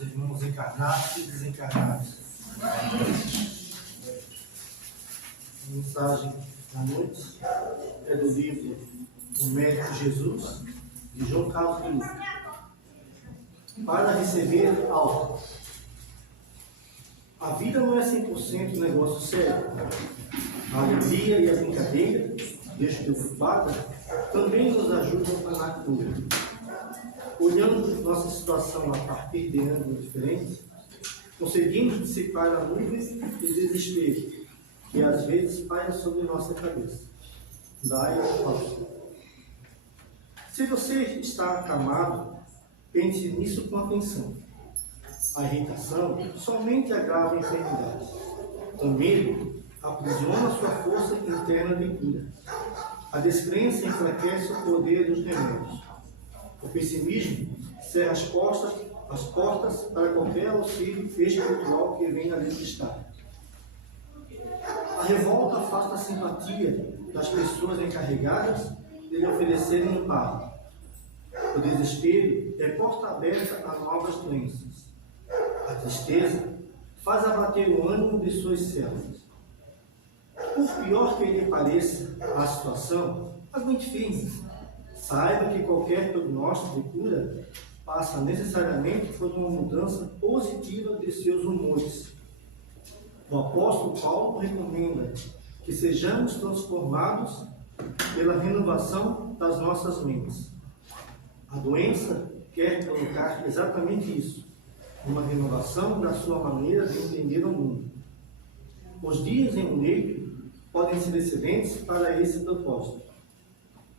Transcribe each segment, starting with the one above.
nossos irmãos encarnados e desencarnados. A mensagem da noite é do livro O Médico Jesus, de João Carlos de Luca. Para receber algo. A vida não é 100% negócio sério. A alegria e a brincadeira, desde que ocupada, também nos ajudam na cura. Olhando nossa situação a partir de ângulos diferentes, conseguimos dissipar a nuvem de desespero que às vezes paira sobre nossa cabeça. Dai ao Senhor. Se você está acamado, pense nisso com atenção. A irritação somente agrava a enfermidade. O medo aprisiona sua força interna de cura. A descrença enfraquece o poder dos remédios. O pessimismo cerra as portas para qualquer auxílio espiritual que venha a desestar. A revolta afasta a simpatia das pessoas encarregadas de lhe oferecerem amparo. O desespero é porta aberta a novas doenças. A tristeza faz abater o ânimo de suas células. Por pior que lhe pareça a situação, aguente firme. Saiba que qualquer prognóstico de cura passa necessariamente por uma mudança positiva de seus humores. O apóstolo Paulo recomenda que sejamos transformados pela renovação das nossas mentes. A doença quer colocar exatamente isso, uma renovação da sua maneira de entender o mundo. Os dias em um leito podem ser excelentes para esse propósito.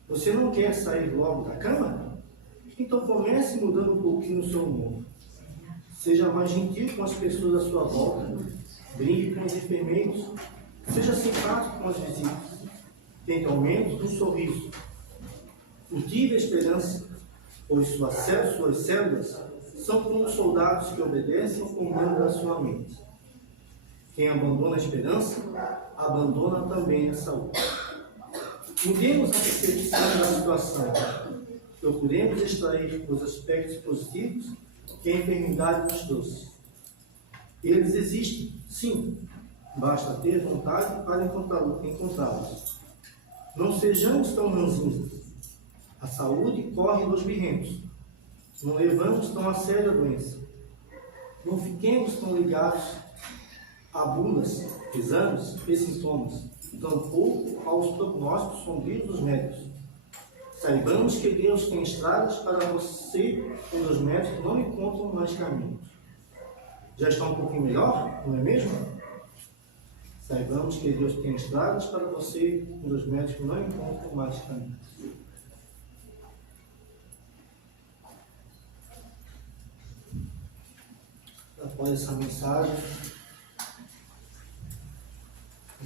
Você não quer sair logo da cama? Então comece mudando um pouquinho o seu humor. Seja mais gentil com as pessoas à sua volta. Brinque com os enfermeiros. Seja simpático com os vizinhos. Tente aumento do sorriso. Cultive a esperança, pois suas células são como soldados que obedecem ao comando da sua mente. Quem abandona a esperança, abandona também a saúde. Mudemos a percepção da situação. Procuremos extrair os aspectos positivos que a enfermidade nos trouxe. Eles existem, sim. Basta ter vontade para encontrá-los. Não sejamos tão ranzinhos. A saúde corre dos birrentos. Não levamos tão a sério a doença. Não fiquemos tão ligados a bulas, exames e sintomas, tampouco aos prognósticos sombrios dos médicos. Saibamos que Deus tem estradas para você quando os médicos não encontram mais caminhos. Já está um pouquinho melhor, não é mesmo? Saibamos que Deus tem estradas para você quando os médicos não encontram mais caminhos. Após essa mensagem,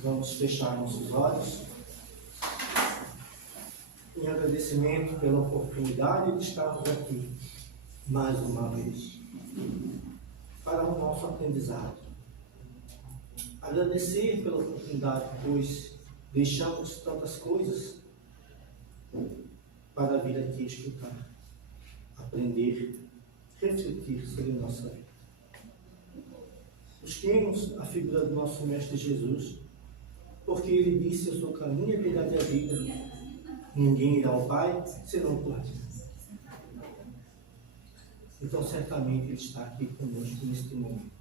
vamos fechar nossos olhos em agradecimento pela oportunidade de estarmos aqui mais uma vez para o nosso aprendizado. Agradecer pela oportunidade, pois deixamos tantas coisas para vir aqui escutar, aprender, refletir sobre a nossa vida. Busquemos a figura do nosso Mestre Jesus, porque ele disse: eu sou o caminho, a verdade e a vida. Ninguém irá ao Pai senão por mim. Então, certamente, ele está aqui conosco neste momento.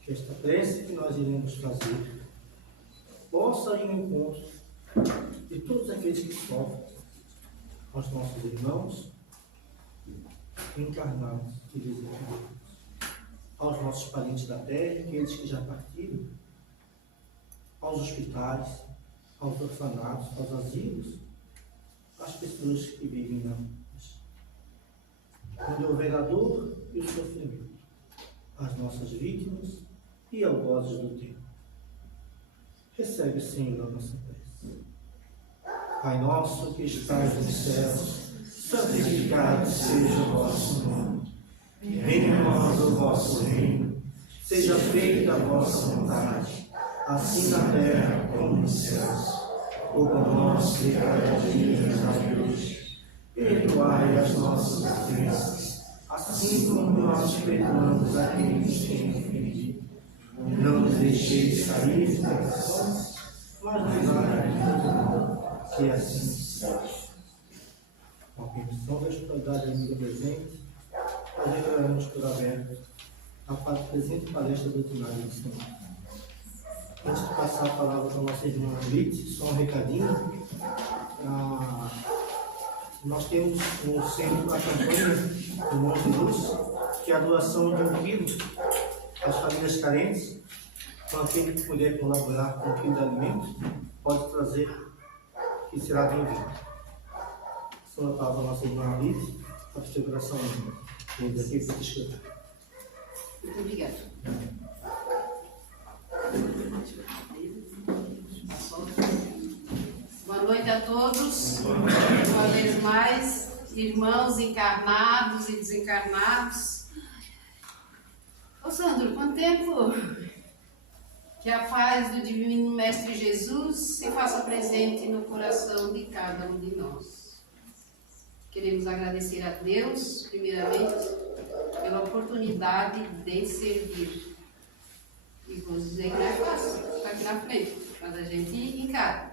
Que esta prece que nós iremos fazer possa ir ao encontro de todos aqueles que sofrem, aos nossos irmãos encarnados e desencarnados, aos nossos parentes da terra, aqueles que já partiram, aos hospitais, aos orfanatos, aos asilos, às pessoas que vivem na rua. Quando houver a dor e o sofrimento, às nossas vítimas e algozes do tempo. Recebe, Senhor, a nossa prece. Pai nosso que estás nos céus, santificado seja o vosso nome. Venha a nós o vosso reino. Seja feita a vossa vontade, assim na terra como nos céus. O pão nosso de cada dia nos dai hoje. Perdoai as nossas ofensas, perdoamos aqueles que nos ofendem. Não nos deixeis cair em tentações, mas nos livrai que assim seja. Com a permissão da espiritualidade amiga presente, nós declaramos por aberto a presente palestra doutrinária do Senhor. Antes de passar a palavra para a nossa irmã Blitz, só um recadinho. Nós temos um centro da campanha do Monte Luz, que é a doação de 1 quilo às famílias carentes. Então, aquele que puder colaborar com 1 quilo de alimento, pode trazer, que será bem-vindo. Só a palavra da nossa irmã Blitz, para a sua coração, todos aqui para escutar. Muito obrigada. Boa noite a todos. Uma vez mais, irmãos encarnados e desencarnados. Ô Sandro, quanto tempo? Que a paz do Divino Mestre Jesus se faça presente no coração de cada um de nós. Queremos agradecer a Deus, primeiramente, pela oportunidade de servir. E vou dizer que não é fácil, está aqui na frente, mas a gente encara.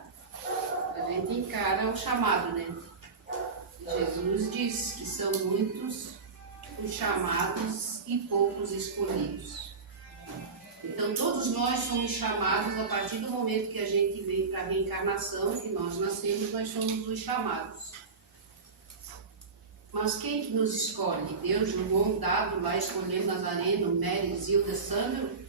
A gente encara o chamado, né? Jesus diz que são muitos os chamados e poucos escolhidos. Então, todos nós somos chamados a partir do momento que a gente vem para a reencarnação, que nós nascemos, nós somos os chamados. Mas quem que nos escolhe? Deus jogou um dado lá, escolheu Nazareno, Mary, Zilda, Sandro?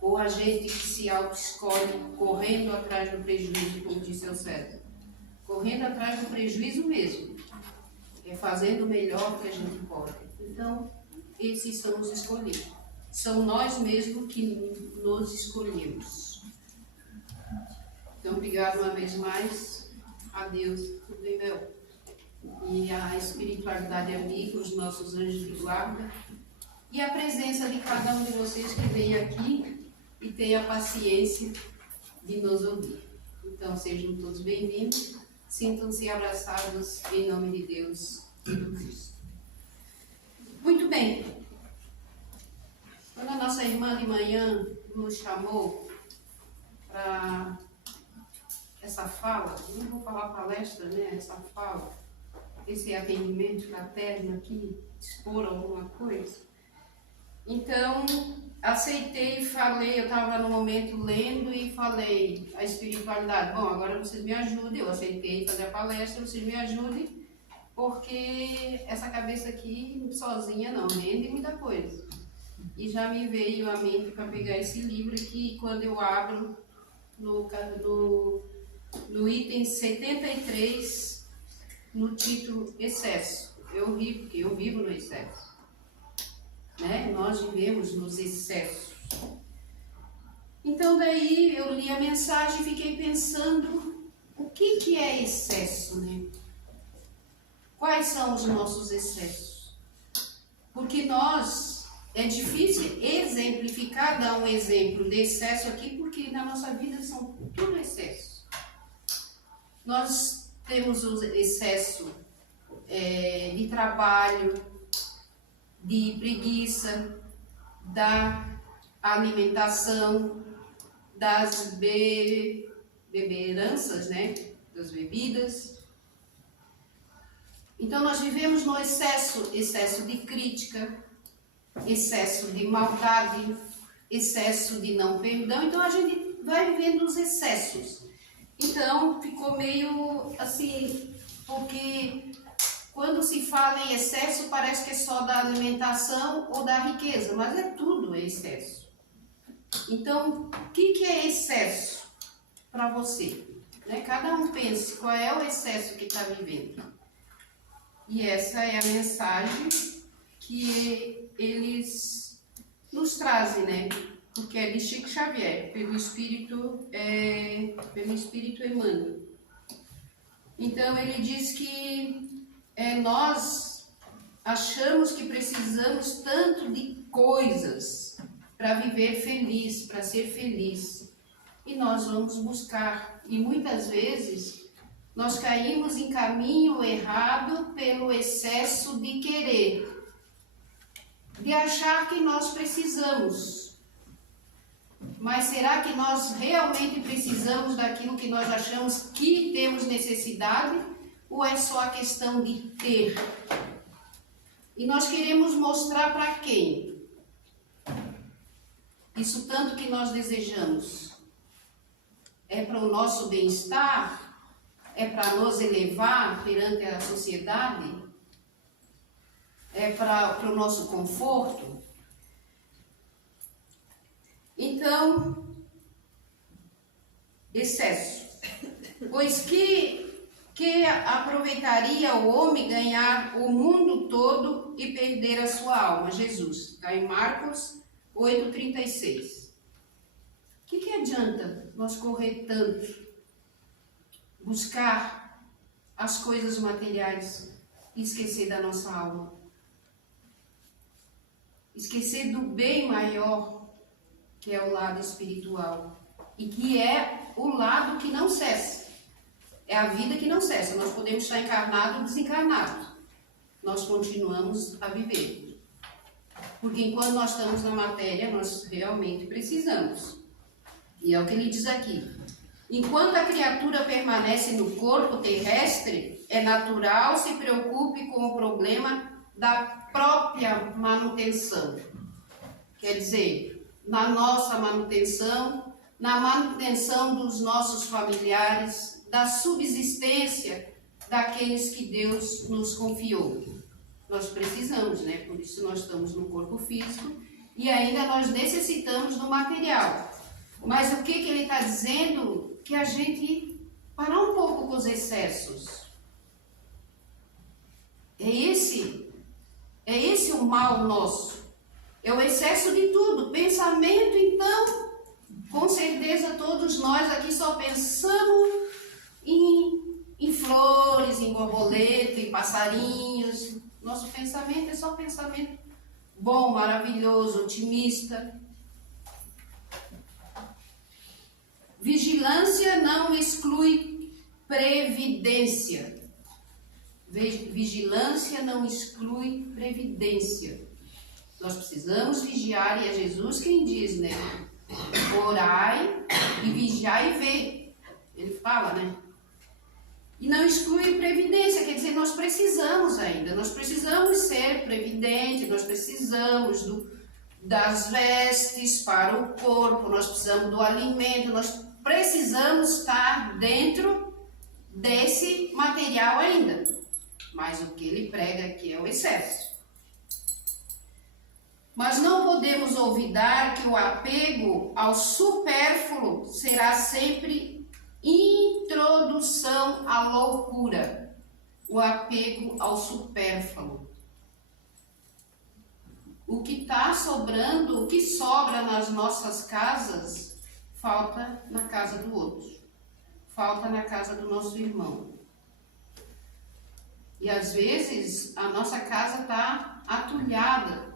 Ou a gente que se auto-escolhe correndo atrás do prejuízo, como disse o César? Correndo atrás do prejuízo mesmo. É fazendo o melhor que a gente pode. Então, esses são os escolhidos. São nós mesmos que nos escolhemos. Então, obrigado uma vez mais a Deus, tudo bem, meu? E a espiritualidade amiga, os nossos anjos de guarda, e a presença de cada um de vocês que vem aqui e tem a paciência de nos ouvir. Então, sejam todos bem-vindos, sintam-se abraçados em nome de Deus e do Cristo. Muito bem. Quando a nossa irmã de manhã nos chamou para essa fala, não vou falar palestra, né? Essa fala, esse atendimento fraterno aqui, expor alguma coisa. Então, aceitei e falei, eu estava no momento lendo e falei a espiritualidade. Bom, agora vocês me ajudem, eu aceitei fazer a palestra, vocês me ajudem, porque essa cabeça aqui sozinha não rende muita coisa. E já me veio à mente para pegar esse livro aqui, quando eu abro no item 73, no título Excesso. Eu ri, porque eu vivo no excesso. Né? Nós vivemos nos excessos. Então daí eu li a mensagem e fiquei pensando o que é excesso, né? Quais são os nossos excessos? Porque é difícil exemplificar, dar um exemplo de excesso aqui, porque na nossa vida são tudo excesso. Nós temos o excesso de trabalho, de preguiça, da alimentação, das beberanças, né? Das bebidas. Então nós vivemos no excesso de crítica, excesso de maldade, excesso de não perdão. Então a gente vai vivendo os excessos. Então ficou meio assim, porque quando se fala em excesso, parece que é só da alimentação ou da riqueza, mas é tudo excesso. Então, o que é excesso para você? Né? Cada um pense qual é o excesso que está vivendo. E essa é a mensagem que eles nos trazem, né? Porque é de Chico Xavier, pelo Espírito Emmanuel. Então, ele diz que nós achamos que precisamos tanto de coisas para viver feliz, para ser feliz. E nós vamos buscar. E muitas vezes nós caímos em caminho errado pelo excesso de querer. de achar que nós precisamos. Mas será que nós realmente precisamos daquilo que nós achamos que temos necessidade? Ou é só a questão de ter? E nós queremos mostrar para quem? Isso tanto que nós desejamos. É para o nosso bem-estar? É para nos elevar perante a sociedade? É para o nosso conforto? Então, excesso. Pois que aproveitaria o homem ganhar o mundo todo e perder a sua alma? Jesus, está em Marcos 8,36. O que adianta nós correr tanto, buscar as coisas materiais e esquecer da nossa alma? Esquecer do bem maior, que é o lado espiritual, e que é o lado que não cessa. É a vida que não cessa. Nós podemos estar encarnados ou desencarnados. Nós continuamos a viver. Porque enquanto nós estamos na matéria, nós realmente precisamos. E é o que ele diz aqui. Enquanto a criatura permanece no corpo terrestre, é natural se preocupe com o problema da própria manutenção. Quer dizer, na nossa manutenção, na manutenção dos nossos familiares, da subsistência daqueles que Deus nos confiou. Nós precisamos, né? Por isso nós estamos no corpo físico e ainda nós necessitamos do material. Mas o que ele está dizendo? Que a gente parar um pouco com os excessos. É esse o mal nosso. É o excesso de tudo. Pensamento, então, com certeza todos nós aqui só pensamos em flores, em borboleta, em passarinhos. Nosso pensamento é só pensamento bom, maravilhoso, otimista. Vigilância não exclui previdência. Vigilância não exclui previdência. Nós precisamos vigiar, e é Jesus quem diz, né? Orai e vigiai e vê. Ele fala, né? E não exclui previdência, quer dizer, nós precisamos ainda. Nós precisamos ser previdentes, nós precisamos das vestes para o corpo, nós precisamos do alimento, nós precisamos estar dentro desse material ainda. Mas o que ele prega aqui é o excesso. Mas não podemos olvidar que o apego ao supérfluo será sempre introdução à loucura. O apego ao supérfluo. O que está sobrando, o que sobra nas nossas casas, falta na casa do outro. Falta na casa do nosso irmão. E às vezes a nossa casa está atulhada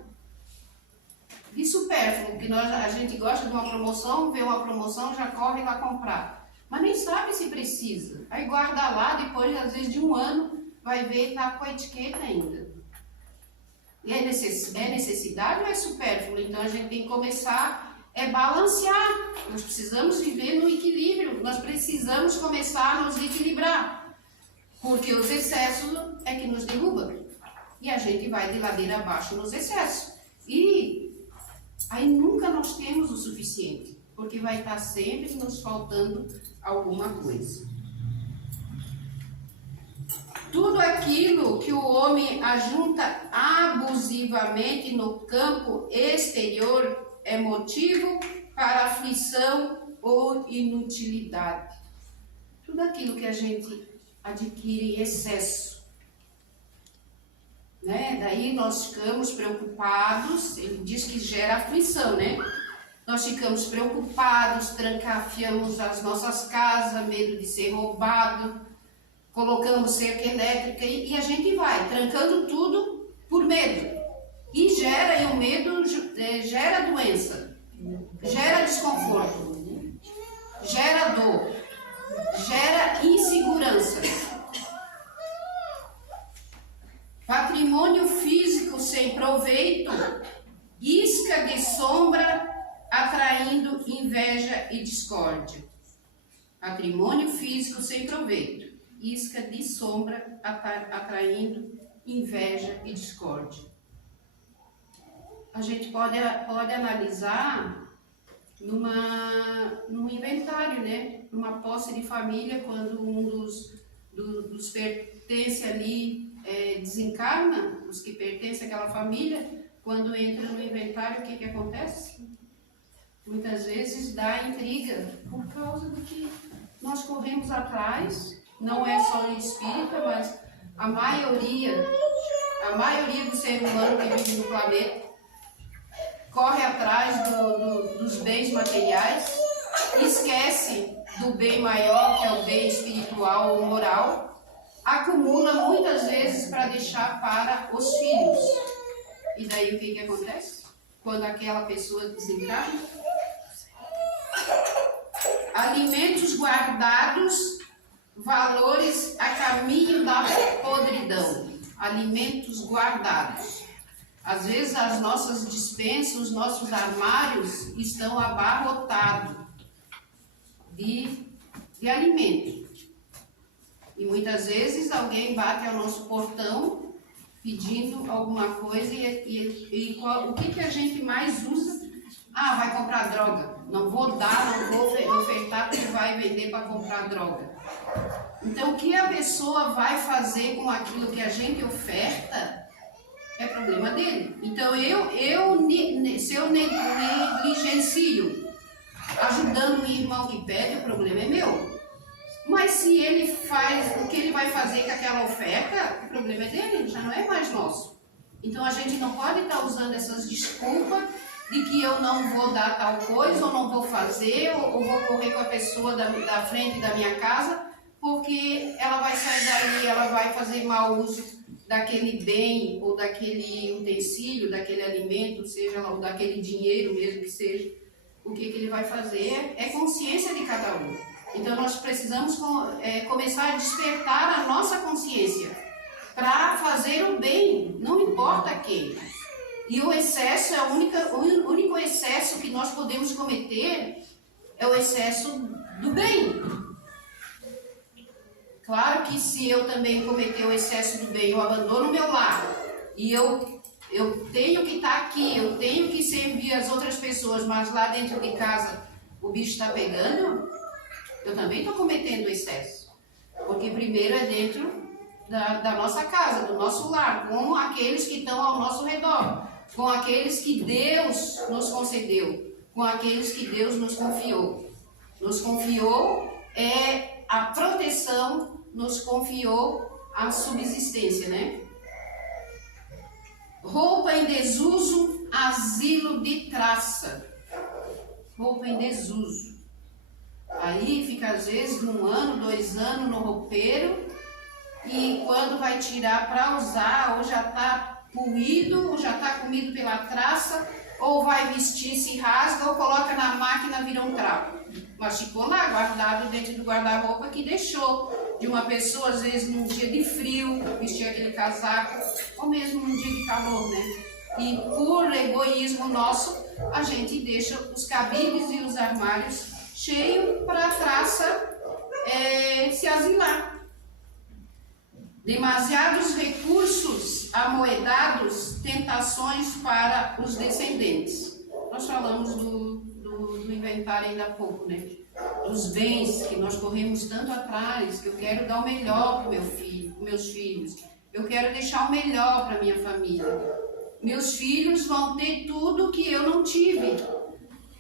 de supérfluo, que a gente gosta de uma promoção, vê uma promoção, já corre lá comprar. Mas nem sabe se precisa. Aí guarda lá, depois às vezes de um ano, vai ver e está com a etiqueta ainda. E é necessidade ou é supérfluo? Então a gente tem que começar a balancear. Nós precisamos viver no equilíbrio, nós precisamos começar a nos equilibrar. Porque os excessos é que nos derrubam. E a gente vai de ladeira abaixo nos excessos. E aí nunca nós temos o suficiente. Porque vai estar sempre nos faltando alguma coisa. Tudo aquilo que o homem ajunta abusivamente no campo exterior é motivo para aflição ou inutilidade. Tudo aquilo que a gente adquire em excesso. Né? Daí nós ficamos preocupados, ele diz que gera aflição, né? Nós ficamos preocupados, trancafiamos as nossas casas, medo de ser roubado, colocamos cerca elétrica e a gente vai trancando tudo por medo. E gera, e o medo gera doença, gera desconforto, gera dor, gera insegurança. Patrimônio físico sem proveito, isca de sombra, atraindo inveja e discórdia. Patrimônio físico sem proveito, isca de sombra, atraindo inveja e discórdia. A gente pode analisar num inventário, né? Numa posse de família, quando um dos pertence ali desencarna, os que pertencem àquela família, quando entra no inventário, o que acontece? Muitas vezes dá intriga por causa do que nós corremos atrás. Não é só o espírita, mas a maioria do ser humano que vive no planeta corre atrás dos bens materiais, esquece do bem maior, que é o bem espiritual ou moral, acumula muitas vezes para deixar para os filhos. E daí o que acontece? Quando aquela pessoa desencarna, alimentos guardados, valores a caminho da podridão. Alimentos guardados. Às vezes as nossas despensas, os nossos armários estão abarrotados de alimento. E muitas vezes alguém bate ao nosso portão pedindo alguma coisa o que a gente mais usa? Ah, vai comprar droga. Não vou dar, não vou ofertar porque vai vender para comprar droga. Então o que a pessoa vai fazer com aquilo que a gente oferta é problema dele. Então se eu negligencio ajudando o irmão que pede, o problema é meu. Mas se ele faz o que ele vai fazer com aquela oferta, o problema é dele, já não é mais nosso. Então a gente não pode estar usando essas desculpas de que eu não vou dar tal coisa, ou não vou fazer, ou vou correr com a pessoa da frente da minha casa, porque ela vai sair dali, ela vai fazer mau uso daquele bem, ou daquele utensílio, daquele alimento, seja lá, ou daquele dinheiro mesmo que seja. O que ele vai fazer é consciência de cada um. Então nós precisamos começar a despertar a nossa consciência para fazer o bem, não importa quem. E o excesso o único excesso que nós podemos cometer é o excesso do bem. Claro que se eu também cometer o excesso do bem, eu abandono o meu lar e eu tenho que estar aqui, eu tenho que servir as outras pessoas, mas lá dentro de casa o bicho está pegando, eu também estou cometendo excesso. Porque primeiro é dentro da nossa casa, do nosso lar, com aqueles que estão ao nosso redor, com aqueles que Deus nos concedeu, com aqueles que Deus nos confiou. Nos confiou a proteção, nos confiou a subsistência, né? Roupa em desuso, asilo de traça. Roupa em desuso. Aí fica às vezes 1 ano, 2 anos no roupeiro, e quando vai tirar para usar, ou já está puído, ou já está comido pela traça, ou vai vestir, se rasga, ou coloca na máquina, vira um trapo. Mas ficou lá, guardado dentro do guarda-roupa que deixou de uma pessoa, às vezes num dia de frio, vestir aquele casaco, ou mesmo num dia de calor, né? E por egoísmo nosso, a gente deixa os cabides e os armários cheios para a traça se asilar. Demasiados recursos amoedados, tentações para os descendentes. Nós falamos do inventário ainda há pouco, né? Dos bens que nós corremos tanto atrás, que eu quero dar o melhor para meus filhos. Eu quero deixar o melhor para minha família. Meus filhos vão ter tudo que eu não tive.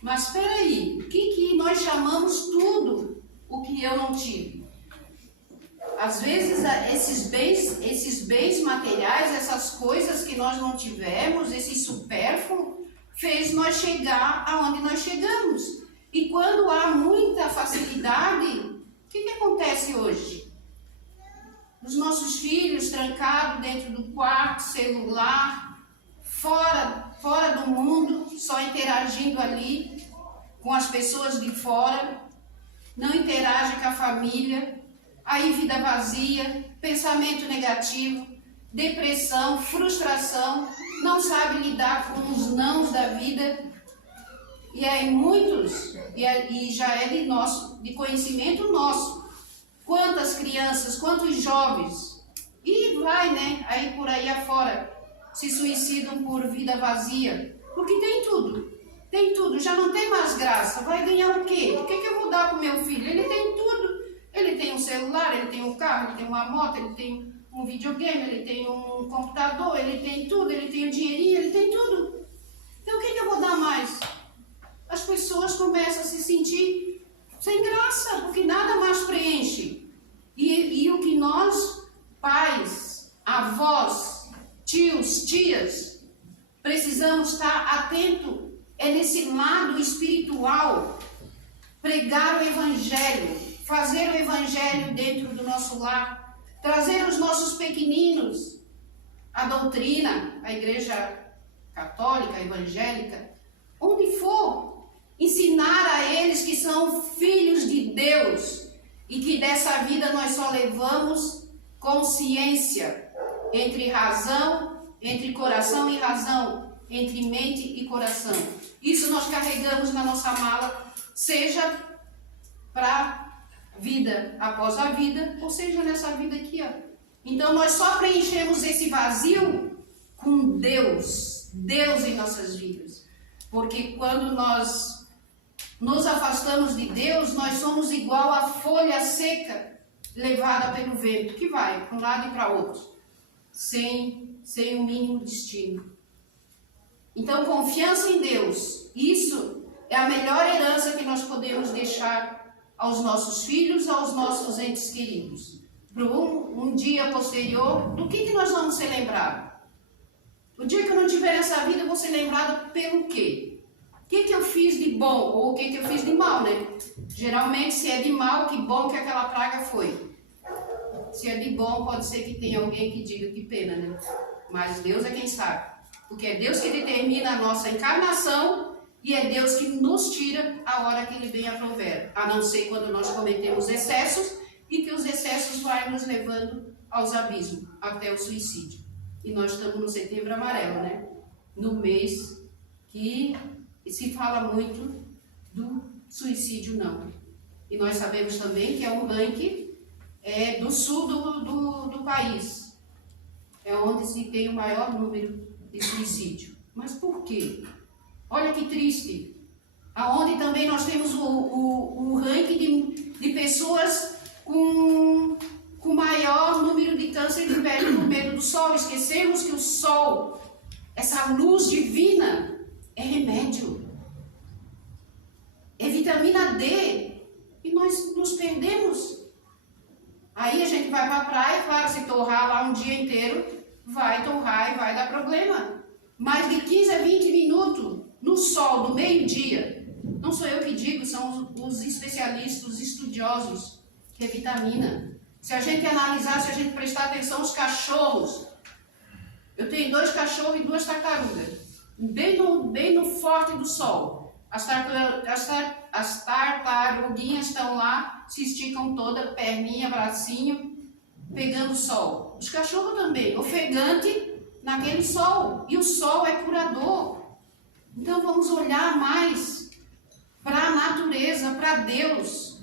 Mas espera aí, o que nós chamamos tudo o que eu não tive? Às vezes esses bens materiais, essas coisas que nós não tivemos, esse supérfluo, fez nós chegar aonde nós chegamos. E quando há muita facilidade, o que acontece hoje? Os nossos filhos trancados dentro do quarto, celular, fora do mundo, só interagindo ali com as pessoas de fora, não interage com a família, aí vida vazia, pensamento negativo, depressão, frustração, não sabe lidar com os nãos da vida. E aí muitos, e já é de conhecimento nosso, quantas crianças, quantos jovens, e vai, né, aí por aí afora, se suicidam por vida vazia, porque tem tudo, já não tem mais graça, vai ganhar o quê? O que eu vou dar para o meu filho? Ele tem tudo, ele tem um celular, ele tem um carro, ele tem uma moto, ele tem um videogame, ele tem um computador, ele tem tudo, ele tem o dinheirinho, ele tem tudo. Então o que eu vou dar mais? As pessoas começam a se sentir sem graça, porque nada mais preenche. E o que nós, pais, avós, tios, tias, precisamos estar atento é nesse lado espiritual, pregar o Evangelho, fazer o Evangelho dentro do nosso lar, trazer os nossos pequeninos, a doutrina, a igreja católica, evangélica, onde for, ensinar a eles que são filhos de Deus e que dessa vida nós só levamos consciência entre razão, entre coração e razão, entre mente e coração. Isso nós carregamos na nossa mala, seja para vida após a vida, ou seja nessa vida aqui, ó. Então nós só preenchemos esse vazio com Deus em nossas vidas. Porque quando nós nos afastamos de Deus, nós somos igual a folha seca levada pelo vento, que vai para um lado e para outro, sem o mínimo destino. Então, confiança em Deus, isso é a melhor herança que nós podemos deixar aos nossos filhos, aos nossos entes queridos. Para um dia posterior, do que nós vamos ser lembrados? O dia que eu não tiver essa vida, eu vou ser lembrado pelo quê? O que eu fiz de bom ou o que eu fiz de mal, né? Geralmente, se é de mal, que bom que aquela praga foi. Se é de bom, pode ser que tenha alguém que diga que pena, né? Mas Deus é quem sabe. Porque é Deus que determina a nossa encarnação e é Deus que nos tira a hora que Ele bem aprover. A não ser quando nós cometemos excessos e que os excessos vão nos levando aos abismos, até o suicídio. E nós estamos no Setembro Amarelo, né? No mês que se fala muito do suicídio não. E nós sabemos também que é um ranking do sul do país. É onde se tem o maior número de suicídio. Mas por quê? Olha que triste. Aonde também nós temos o ranking de pessoas com maior número de câncer de pele por medo do sol. Esquecemos que o sol, essa luz divina, é remédio, é vitamina D, e nós nos perdemos. Aí a gente vai para a praia, claro, se torrar lá um dia inteiro, vai torrar e vai dar problema. Mais de 15 a 20 minutos no sol do meio-dia, não sou eu que digo, são os especialistas, os estudiosos, que é vitamina. Se a gente analisar, se a gente prestar atenção, os cachorros, eu tenho 2 cachorros e 2 tartarugas. Bem no forte do sol. As tartaruguinhas estão lá, se esticam toda, perninha, bracinho, pegando sol. Os cachorros também, ofegante naquele sol. E o sol é curador. Então vamos olhar mais para a natureza, para Deus.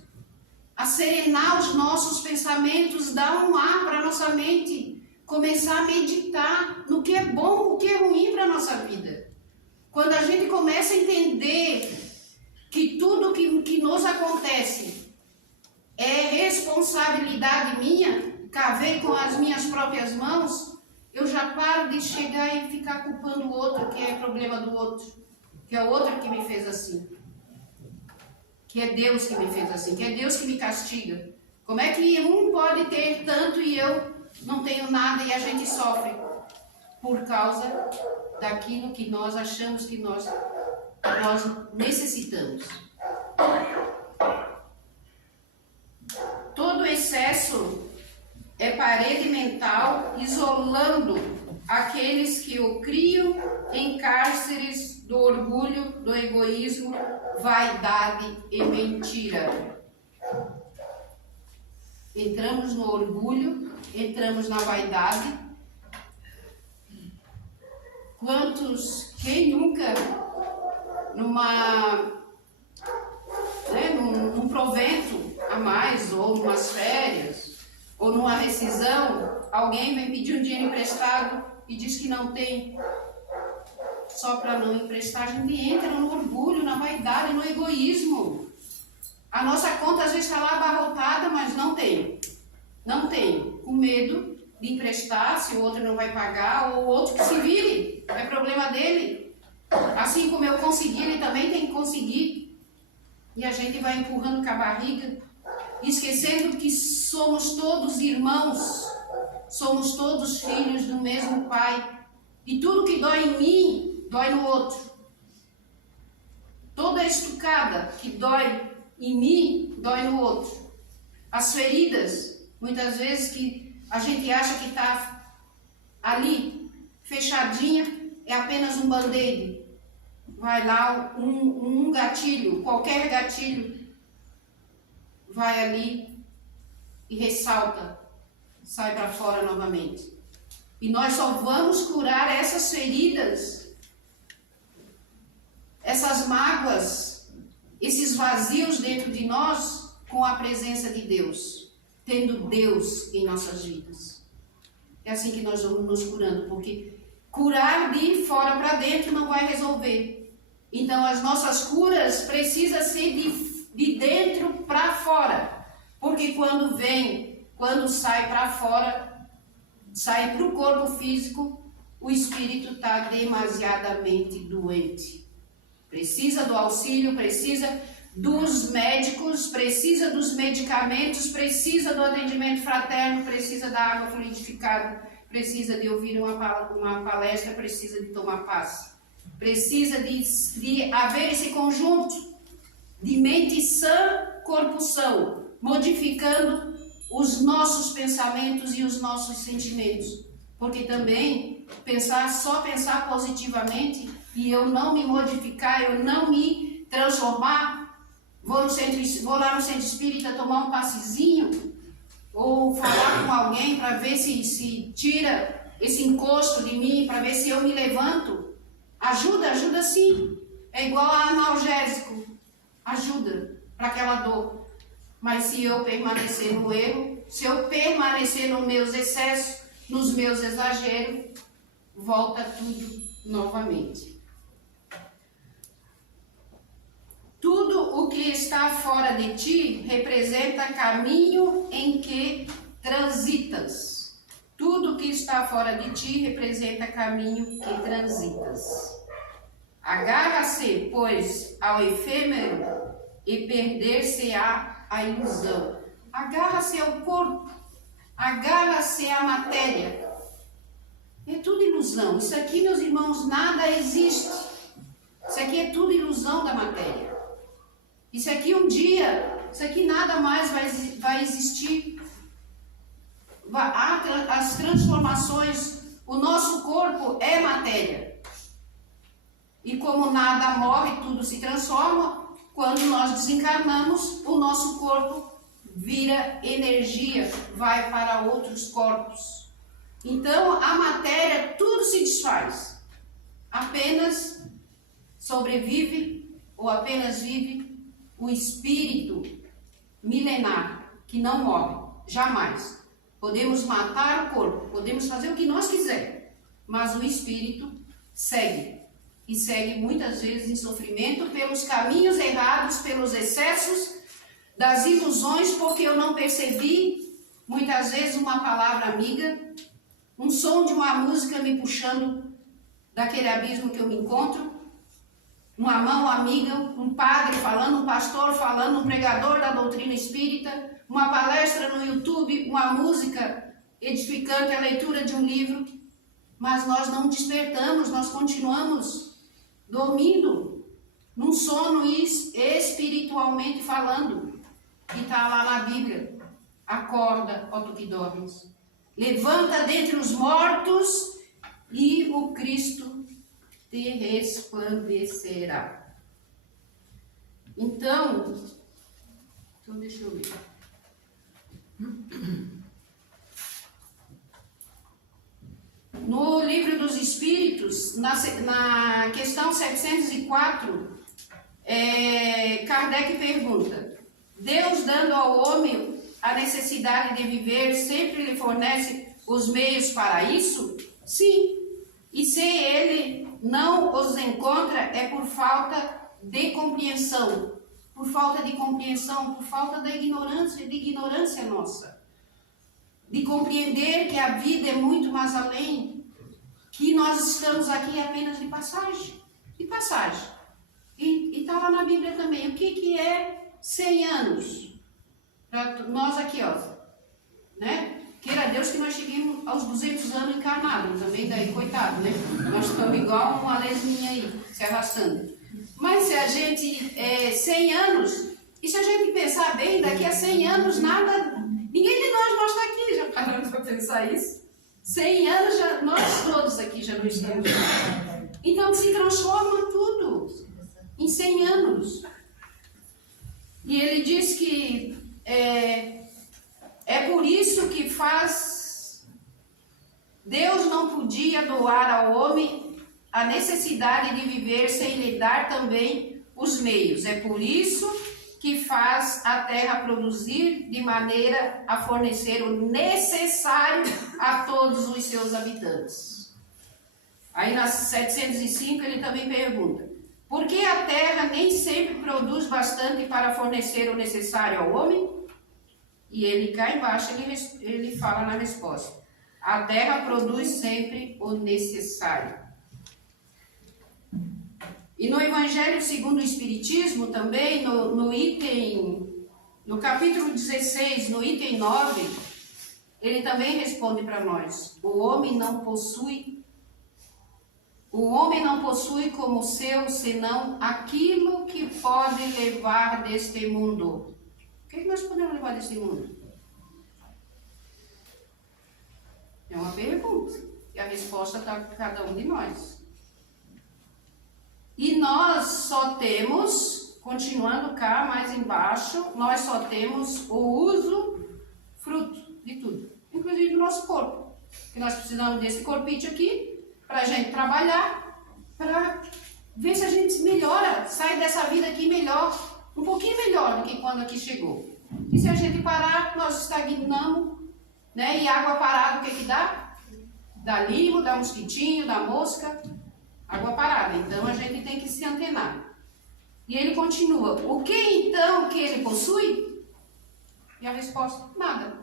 A serenar os nossos pensamentos, dar um ar para a nossa mente. Começar a meditar no que é bom, o que é ruim para a nossa vida. Quando a gente começa a entender que tudo que nos acontece é responsabilidade minha, cavei com as minhas próprias mãos, eu já paro de chegar e ficar culpando o outro, que é problema do outro, que é o outro que me fez assim, que é Deus que me fez assim, que é Deus que me castiga. Como é que um pode ter tanto e eu não tenho nada e a gente sofre? Por causa daquilo que nós achamos que nós necessitamos. Todo excesso é parede mental, isolando aqueles que o criam em cárceres do orgulho, do egoísmo, vaidade e mentira. Entramos no orgulho, entramos na vaidade, Quem nunca, num provento a mais, ou numas férias, ou numa rescisão, alguém vem pedir um dinheiro emprestado e diz que não tem, só para não emprestar. A gente entra no orgulho, na vaidade, no egoísmo. A nossa conta às vezes está lá abarrotada, mas não tem. Não tem. Com medo de emprestar, se o outro não vai pagar, ou o outro que se vire. É problema dele. Assim como eu consegui, ele também tem que conseguir. E a gente vai empurrando com a barriga, esquecendo que somos todos irmãos, somos todos filhos do mesmo Pai. E tudo que dói em mim, dói no outro. Toda estucada que dói em mim, dói no outro. As feridas, muitas vezes que a gente acha que está ali, fechadinha, é apenas um band-aid. Vai lá um gatilho, qualquer gatilho, vai ali e ressalta, sai para fora novamente. E nós só vamos curar essas feridas, essas mágoas, esses vazios dentro de nós, com a presença de Deus, tendo Deus em nossas vidas. É assim que nós vamos nos curando, porque curar de fora para dentro não vai resolver. Então as nossas curas precisam ser de dentro para fora, porque quando sai para fora, sai para o corpo físico, o espírito está demasiadamente doente. Precisa do auxílio, precisa dos médicos, precisa dos medicamentos, precisa do atendimento fraterno, precisa da água fluidificada, precisa de ouvir uma palestra, precisa de tomar passe. Precisa de haver esse conjunto de mente sã, corpo são, modificando os nossos pensamentos e os nossos sentimentos. Porque também só pensar positivamente e eu não me modificar, eu não me transformar, vou lá no centro espírita tomar um passezinho ou falar com alguém para ver se tira esse encosto de mim, para ver se eu me levanto. Ajuda sim. É igual a analgésico. Ajuda para aquela dor. Mas se eu permanecer no erro, se eu permanecer nos meus excessos, nos meus exageros, volta tudo novamente. Tudo o que está fora de ti representa caminho em que transitas. Tudo que está fora de ti representa caminho que transitas. Agarra-se, pois, ao efêmero e perder-se-á a ilusão. Agarra-se ao corpo, agarra-se à matéria. É tudo ilusão. Isso aqui, meus irmãos, nada existe. Isso aqui é tudo ilusão da matéria. Isso aqui um dia, isso aqui nada mais vai existir. As transformações, o nosso corpo é matéria. E como nada morre, tudo se transforma, quando nós desencarnamos, o nosso corpo vira energia, vai para outros corpos. Então, a matéria, tudo se desfaz. Apenas sobrevive, ou apenas vive, o espírito milenar, que não morre, jamais. Podemos matar o corpo, podemos fazer o que nós quisermos, mas o espírito segue. E segue muitas vezes em sofrimento pelos caminhos errados, pelos excessos, das ilusões, porque eu não percebi, muitas vezes, uma palavra amiga, um som de uma música me puxando daquele abismo que eu me encontro, uma mão amiga, um padre falando, um pastor falando, um pregador da doutrina espírita, uma palestra no YouTube, uma música edificante, a leitura de um livro, mas nós não despertamos, nós continuamos dormindo, num sono espiritualmente falando, que está lá na Bíblia. Acorda, ó tu que dormes, levanta dentre os mortos e o Cristo te resplandecerá. Então deixa eu ver. No Livro dos Espíritos, na questão 704, Kardec pergunta: Deus, dando ao homem a necessidade de viver, sempre lhe fornece os meios para isso? Sim. E se ele não os encontra, é por falta de compreensão. Por falta de compreensão, por falta da ignorância, de ignorância nossa. De compreender que a vida é muito mais além, que nós estamos aqui apenas de passagem. De passagem. E está lá na Bíblia também. O que é 100 anos? Para nós aqui, ó. Né? Queira Deus que nós cheguemos aos 200 anos encarnados. Também daí, coitado, né? Nós estamos igual uma lesminha aí, se arrastando. Mas se a gente, 100 anos, e se a gente pensar bem, daqui a 100 anos nada, ninguém de nós está aqui, já paramos para pensar isso. 100 anos, nós todos aqui já não estamos. Então se transforma tudo em 100 anos. E ele diz que é por isso que Deus não podia doar ao homem a necessidade de viver sem lhe dar também os meios. É por isso que faz a terra produzir de maneira a fornecer o necessário a todos os seus habitantes. Aí na 705 ele também pergunta: por que a terra nem sempre produz bastante para fornecer o necessário ao homem? E ele cá embaixo ele fala na resposta: a terra produz sempre o necessário. E no Evangelho segundo o Espiritismo também, no capítulo 16, no item 9, ele também responde para nós: o homem não possui como seu senão aquilo que pode levar deste mundo. O que nós podemos levar deste mundo? É uma pergunta. E a resposta está para cada um de nós. E nós só temos, continuando cá mais embaixo, nós só temos o uso, fruto de tudo, inclusive do nosso corpo. Que nós precisamos desse corpite aqui para a gente trabalhar, para ver se a gente melhora, sai dessa vida aqui melhor, um pouquinho melhor do que quando aqui chegou. E se a gente parar, nós estagnamos, né? E água parada, o que dá? Dá limo, dá mosquitinho, dá mosca. Água parada, então a gente tem que se antenar. E ele continua: o que então que ele possui? E a resposta: nada.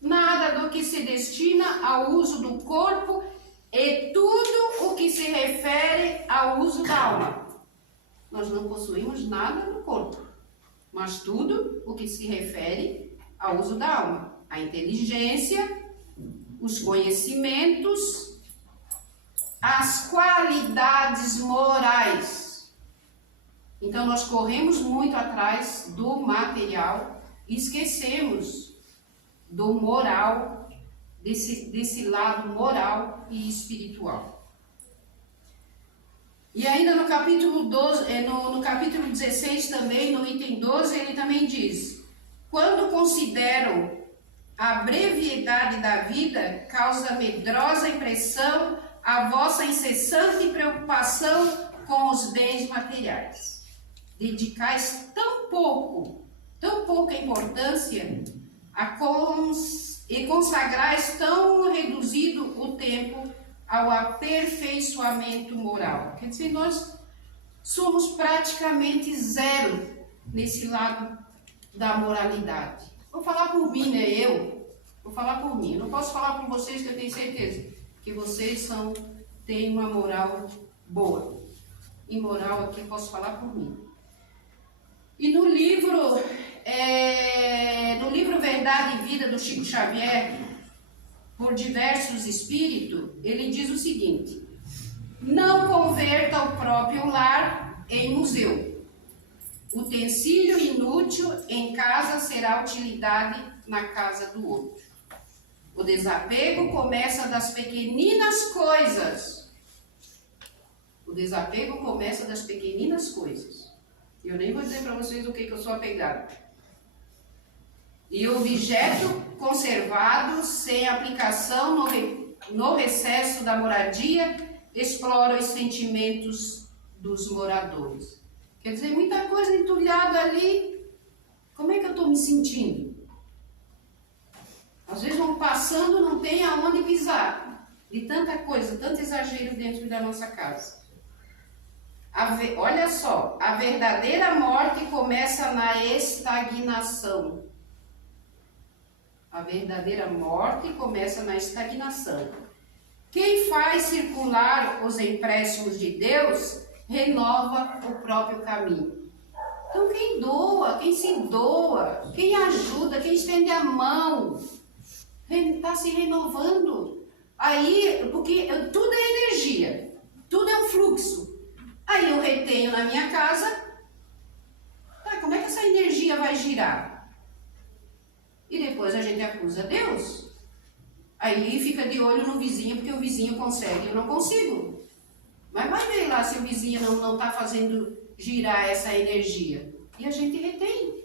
Nada do que se destina ao uso do corpo e tudo o que se refere ao uso da alma. Nós não possuímos nada no corpo, mas tudo o que se refere ao uso da alma. A inteligência, os conhecimentos, as qualidades morais. Então nós corremos muito atrás do material e esquecemos do moral, desse lado moral e espiritual. E ainda no capítulo 12, no capítulo 16 também, no item 12, ele também diz: quando consideram a brevidade da vida, causa medrosa impressão a vossa incessante preocupação com os bens materiais. Dedicais tão pouca importância e consagrais tão reduzido o tempo ao aperfeiçoamento moral. Quer dizer, nós somos praticamente zero nesse lado da moralidade. Vou falar por mim, né? Vou falar por mim. Não posso falar por vocês, que eu tenho certeza que vocês têm uma moral boa. E moral aqui posso falar por mim. E no livro Verdade e Vida do Chico Xavier, por diversos espíritos, ele diz o seguinte: não converta o próprio lar em museu. Utensílio inútil em casa será utilidade na casa do outro. O desapego começa das pequeninas coisas. O desapego começa das pequeninas coisas. Eu nem vou dizer para vocês o que eu sou apegada. E o objeto conservado sem aplicação no recesso da moradia explora os sentimentos dos moradores. Quer dizer, muita coisa entulhada ali. Como é que eu estou me sentindo? Às vezes vão passando, não tem aonde pisar. De tanta coisa, tanto exagero dentro da nossa casa. Olha só, a verdadeira morte começa na estagnação. A verdadeira morte começa na estagnação. Quem faz circular os empréstimos de Deus, renova o próprio caminho. Então quem doa, quem se doa, quem ajuda, quem estende a mão, está se renovando. Aí, porque tudo é energia, tudo é um fluxo. Aí eu retenho na minha casa, tá, como é que essa energia vai girar? E depois a gente acusa Deus. Aí fica de olho no vizinho, porque o vizinho consegue e eu não consigo. Mas vai ver lá se o vizinho não está fazendo girar essa energia. E a gente retém.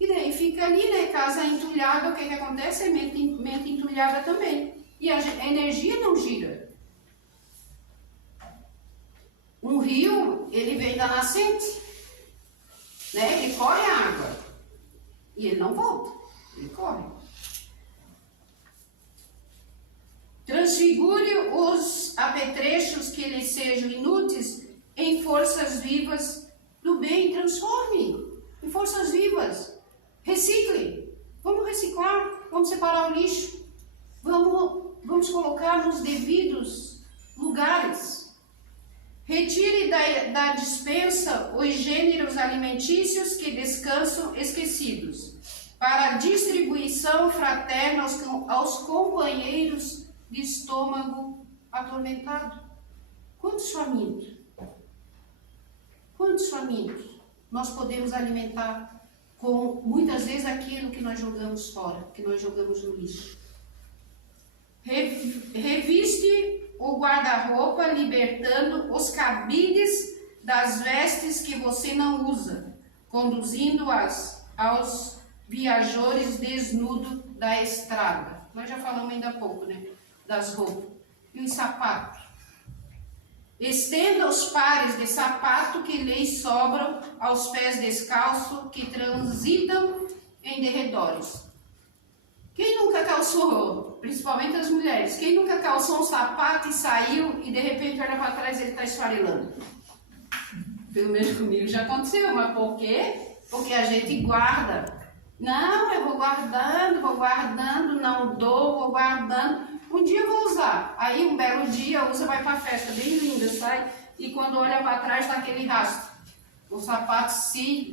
E daí fica ali, né, casa entulhada, o que acontece? É mente entulhada também. E a energia não gira. Um rio, ele vem da nascente, né? Ele corre a água. E ele não volta, ele corre. Transfigure os apetrechos que lhe sejam inúteis em forças vivas do bem. Transforme em forças vivas. Recicle. Vamos reciclar, vamos separar o lixo. Vamos colocar nos devidos lugares. Retire da despensa os gêneros alimentícios que descansam esquecidos, para a distribuição fraterna aos companheiros de estômago atormentado. Quantos famintos? Quantos famintos nós podemos alimentar com, muitas vezes, aquilo que nós jogamos fora, que nós jogamos no lixo? Reviste o guarda-roupa, libertando os cabides das vestes que você não usa, conduzindo-as aos viajores desnudos da estrada. Nós já falamos ainda há pouco, né? Das roupas. E os sapatos. Estenda os pares de sapato que lhes sobram aos pés descalços que transitam em derredores. Quem nunca calçou, principalmente as mulheres, quem nunca calçou um sapato e saiu e de repente olha para trás e ele está esfarelando? Pelo menos comigo já aconteceu, mas por quê? Porque a gente guarda. Não, eu vou guardando, não dou, vou guardando. Um dia eu vou usar. Aí um belo dia usa, vai para a festa, bem linda, sai. E quando olha para trás está aquele rastro. O sapato se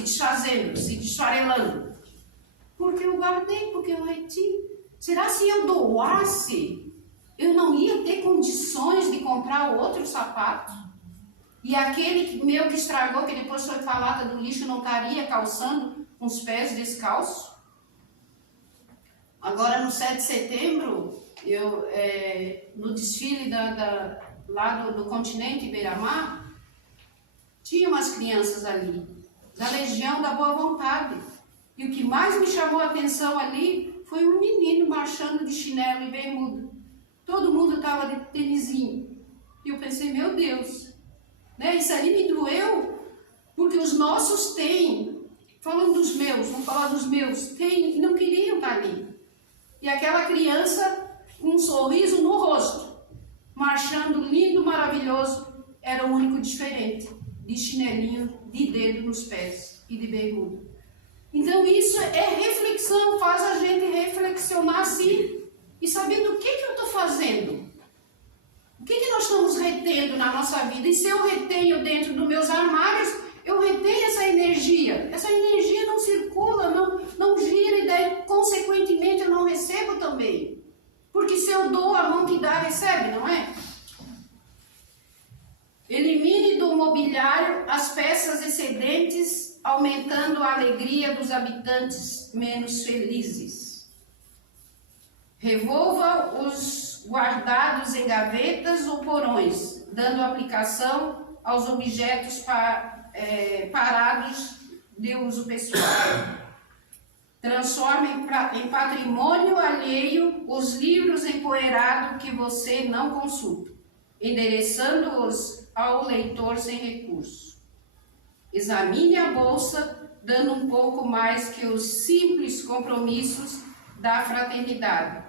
desfazendo, se desfarelando. Porque eu guardei, porque eu retive. Será se eu doasse, eu não ia ter condições de comprar outro sapato? E aquele meu que estragou, que depois foi para a lata do lixo, não estaria calçando com os pés descalços? Agora no 7 de setembro, no desfile lá do continente Beira-Mar, tinha umas crianças ali, da Legião da Boa Vontade. E o que mais me chamou a atenção ali foi um menino marchando de chinelo e bermuda. Todo mundo estava de tênisinho. E eu pensei, meu Deus, né? Isso ali me doeu, porque os nossos têm, falando dos meus, vamos falar dos meus, têm e não queriam estar ali. E aquela criança com um sorriso no rosto, marchando lindo, maravilhoso, era o único diferente, de chinelinho, de dedo nos pés e de bermuda. Então isso é reflexão, faz a gente reflexionar assim e saber do que eu estou fazendo. O que nós estamos retendo na nossa vida? E se eu retenho dentro dos meus armários, eu retenho essa energia. Essa energia não circula, não gira e daí, consequentemente, eu não recebo também. Porque se eu dou, a mão que dá recebe, não é? Elimine do mobiliário as peças excedentes, aumentando a alegria dos habitantes menos felizes. Revolva os guardados em gavetas ou porões, dando aplicação aos objetos parados de uso pessoal. Transforma em patrimônio alheio os livros empoeirados que você não consulta, endereçando-os ao leitor sem recurso. Examine a bolsa, dando um pouco mais que os simples compromissos da fraternidade,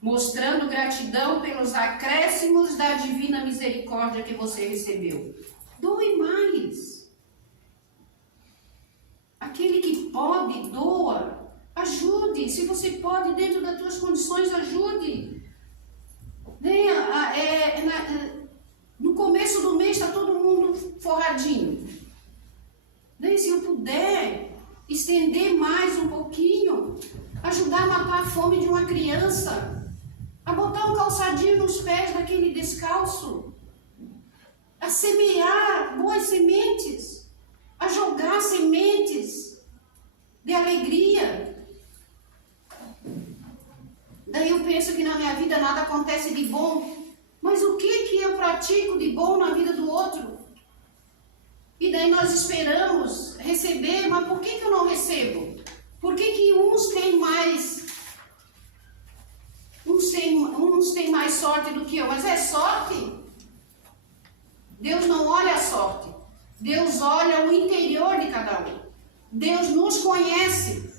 mostrando gratidão pelos acréscimos da divina misericórdia que você recebeu. Doe mais. Aquele que pode, doa. Ajude. Se você pode, dentro das suas condições, ajude. No começo do mês está todo mundo forradinho. Se eu puder estender mais um pouquinho, ajudar a matar a fome de uma criança, a botar um calçadinho nos pés daquele descalço, a semear boas sementes, a jogar sementes de alegria. Daí eu penso que na minha vida nada acontece de bom, mas o que eu pratico de bom na vida do outro? E daí nós esperamos receber, mas por que eu não recebo? Por que uns têm mais, uns têm mais sorte do que eu? Mas é sorte? Deus não olha a sorte. Deus olha o interior de cada um. Deus nos conhece.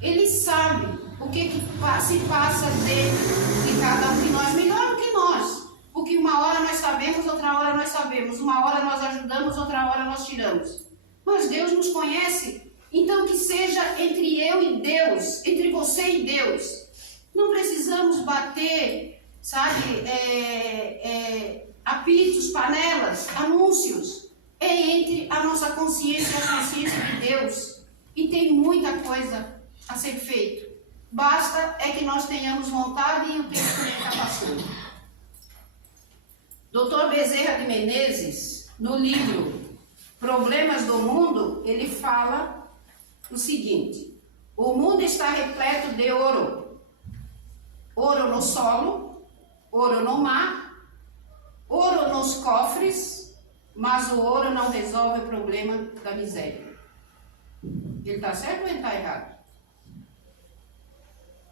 Ele sabe o que se passa dentro de cada um de nós, melhor do que nós. Porque uma hora nós sabemos, outra hora nós sabemos. Uma hora nós ajudamos, outra hora nós tiramos. Mas Deus nos conhece. Então que seja entre eu e Deus, entre você e Deus. Não precisamos bater, sabe, apitos, panelas, anúncios. É entre a nossa consciência e a consciência de Deus. E tem muita coisa a ser feito. Basta é que nós tenhamos vontade e o tempo também está passando. Dr. Bezerra de Menezes, no livro Problemas do Mundo, ele fala o seguinte: o mundo está repleto de ouro. Ouro no solo, ouro no mar, ouro nos cofres, mas o ouro não resolve o problema da miséria. Ele está certo ou ele está errado?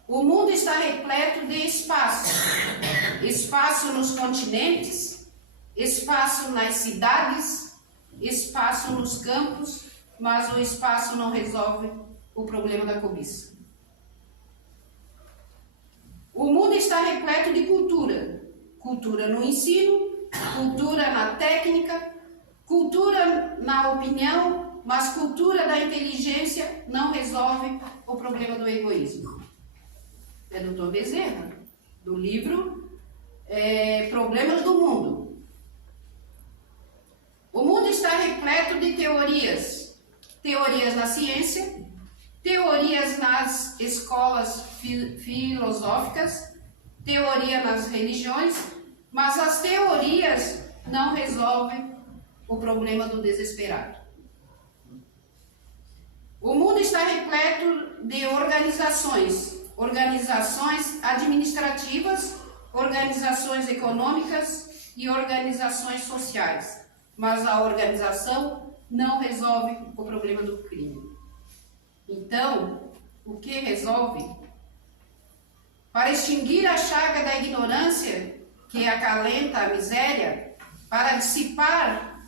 O mundo está repleto de espaço. Espaço nos continentes, espaço nas cidades, espaço nos campos, mas o espaço não resolve o problema da cobiça. O mundo está repleto de cultura. Cultura no ensino, cultura na técnica, cultura na opinião, mas cultura da inteligência não resolve o problema do egoísmo. É Dr. Bezerra, do livro Problemas do Mundo. O mundo está repleto de teorias. Teorias na ciência, teorias nas escolas filosóficas, teoria nas religiões, mas as teorias não resolvem o problema do desesperado. O mundo está repleto de organizações administrativas, organizações econômicas e organizações sociais, mas a organização não resolve o problema do crime. Então, o que resolve? Para extinguir a chaga da ignorância, que acalenta a miséria, para dissipar,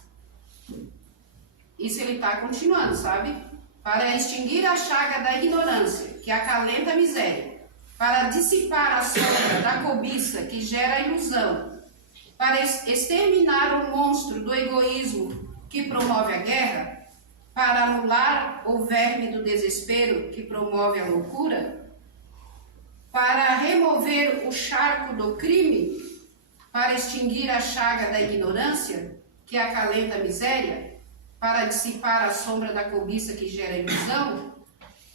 isso ele está continuando, sabe? Para extinguir a chaga da ignorância, que acalenta a miséria, para dissipar a sombra da cobiça, que gera ilusão, para exterminar o monstro do egoísmo, que promove a guerra, para anular o verme do desespero, que promove a loucura, para remover o charco do crime, para extinguir a chaga da ignorância, que acalenta a miséria, para dissipar a sombra da cobiça que gera ilusão,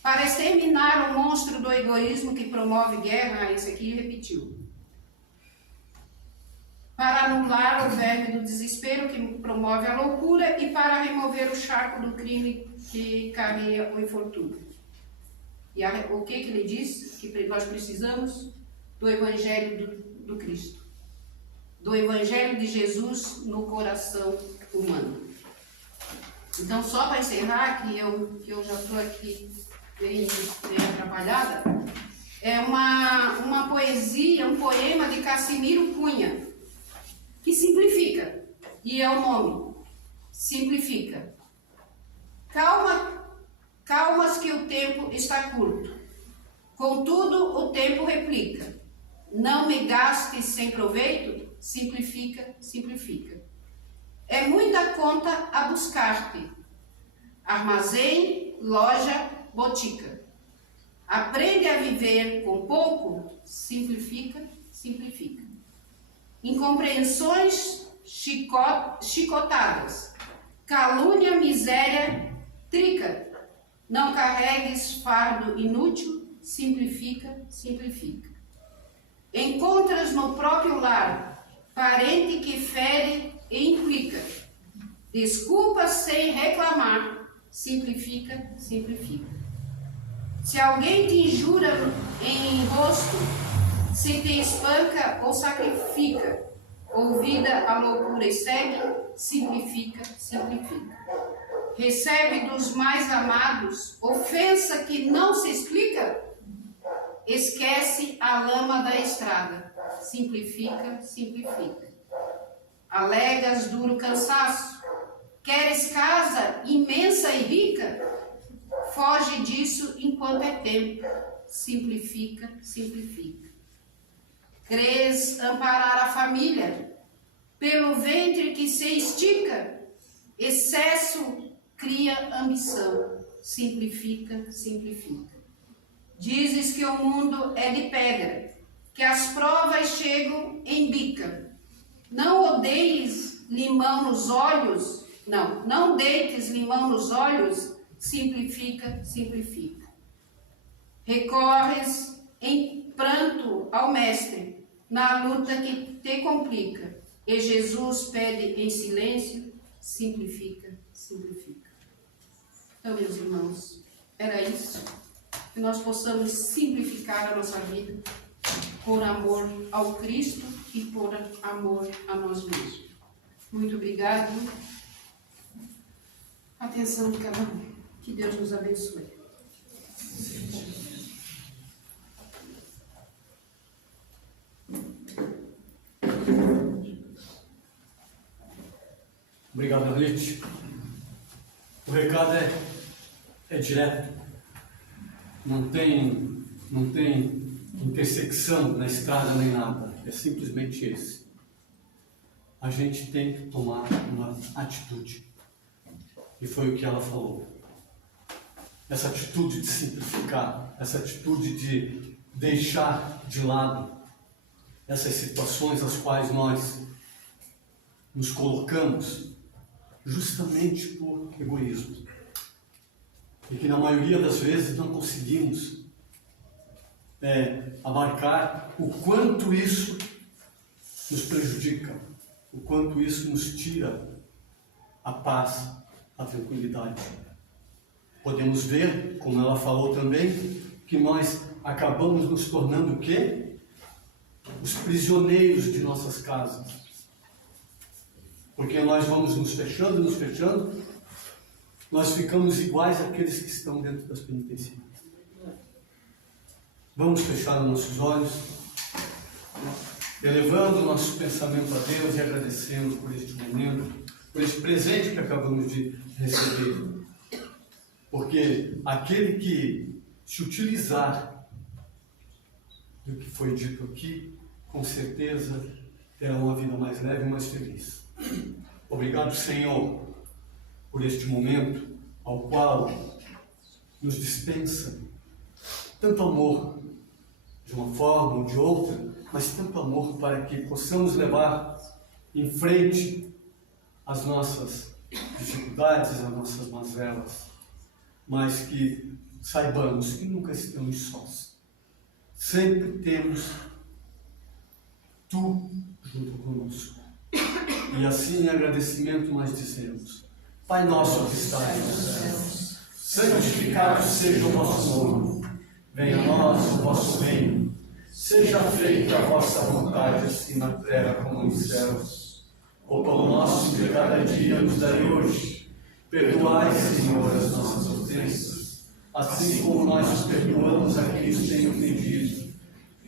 para exterminar o monstro do egoísmo que promove guerra, esse aqui repetiu, para anular o verme do desespero que promove a loucura e para remover o charco do crime que carrega o infortúnio. E o que ele diz? Que nós precisamos do Evangelho do Cristo, do Evangelho de Jesus no coração humano. Então, só para encerrar, que eu já estou aqui bem atrapalhada, é uma poesia, um poema de Cassimiro Cunha, que simplifica, e é o nome, simplifica. Calmas que o tempo está curto, contudo o tempo replica. Não me gastes sem proveito, simplifica, simplifica. É muita conta a buscar-te, armazém, loja, botica. Aprende a viver com pouco, simplifica, simplifica. Incompreensões, chicotadas, calúnia, miséria, trica. Não carregues fardo inútil, simplifica, simplifica. Encontras no próprio lar parente que fere e implica. Desculpa sem reclamar, simplifica, simplifica. Se alguém te injura em rosto, se te espanca ou sacrifica, ouvida a loucura e segue, simplifica, simplifica. Recebe dos mais amados ofensa que não se explica, esquece a lama da estrada, simplifica, simplifica. Alegas duro cansaço, queres casa imensa e rica, foge disso enquanto é tempo, simplifica, simplifica. Crês amparar a família, pelo ventre que se estica, excesso cria ambição, simplifica, simplifica. Dizes que o mundo é de pedra, que as provas chegam em bica. Não odeies limão nos olhos, não deites limão nos olhos, simplifica, simplifica. Recorres em pranto ao mestre, na luta que te complica, e Jesus pede em silêncio, simplifica, simplifica. Então, meus irmãos, era isso. Que nós possamos simplificar a nossa vida por amor ao Cristo e por amor a nós mesmos. Muito obrigado. Atenção de cada um. Que Deus nos abençoe. Obrigado, Arlete. O recado é direto. Não tem intersecção na estrada nem nada. É simplesmente esse. A gente tem que tomar uma atitude. E foi o que ela falou. Essa atitude de simplificar, essa atitude de deixar de lado essas situações às quais nós nos colocamos justamente por egoísmo. E que na maioria das vezes não conseguimos abarcar o quanto isso nos prejudica, o quanto isso nos tira a paz, a tranquilidade. Podemos ver, como ela falou também, que nós acabamos nos tornando o quê? Os prisioneiros de nossas casas. Porque nós vamos nos fechando, nós ficamos iguais àqueles que estão dentro das penitenciárias. Vamos fechar os nossos olhos, elevando o nosso pensamento a Deus e agradecendo por este momento, por este presente que acabamos de receber. Porque aquele que se utilizar do que foi dito aqui, com certeza terá uma vida mais leve e mais feliz. Obrigado, Senhor, por este momento ao qual nos dispensa tanto amor, de uma forma ou de outra, mas tanto amor para que possamos levar em frente as nossas dificuldades, as nossas mazelas, mas que saibamos que nunca estamos sós. Sempre temos Tu junto conosco. E assim, em agradecimento, nós dizemos: Pai nosso que estás nos céus, santificado seja o vosso nome. Venha a nós o vosso reino. Seja feita a vossa vontade, assim na terra como nos céus. O pão nosso de cada dia nos dai hoje. Perdoai, Senhor, as nossas ofensas, assim como nós os perdoamos a quem nos tem ofendido.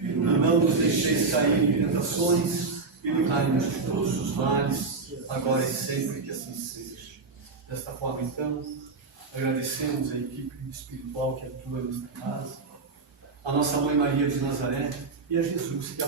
E não nos deixeis cair em tentações, e livrai-nos de todos os males, agora e sempre, que assim seja. Desta forma, então, agradecemos a equipe espiritual que atua nesta casa, a nossa Mãe Maria de Nazaré e a Jesus, que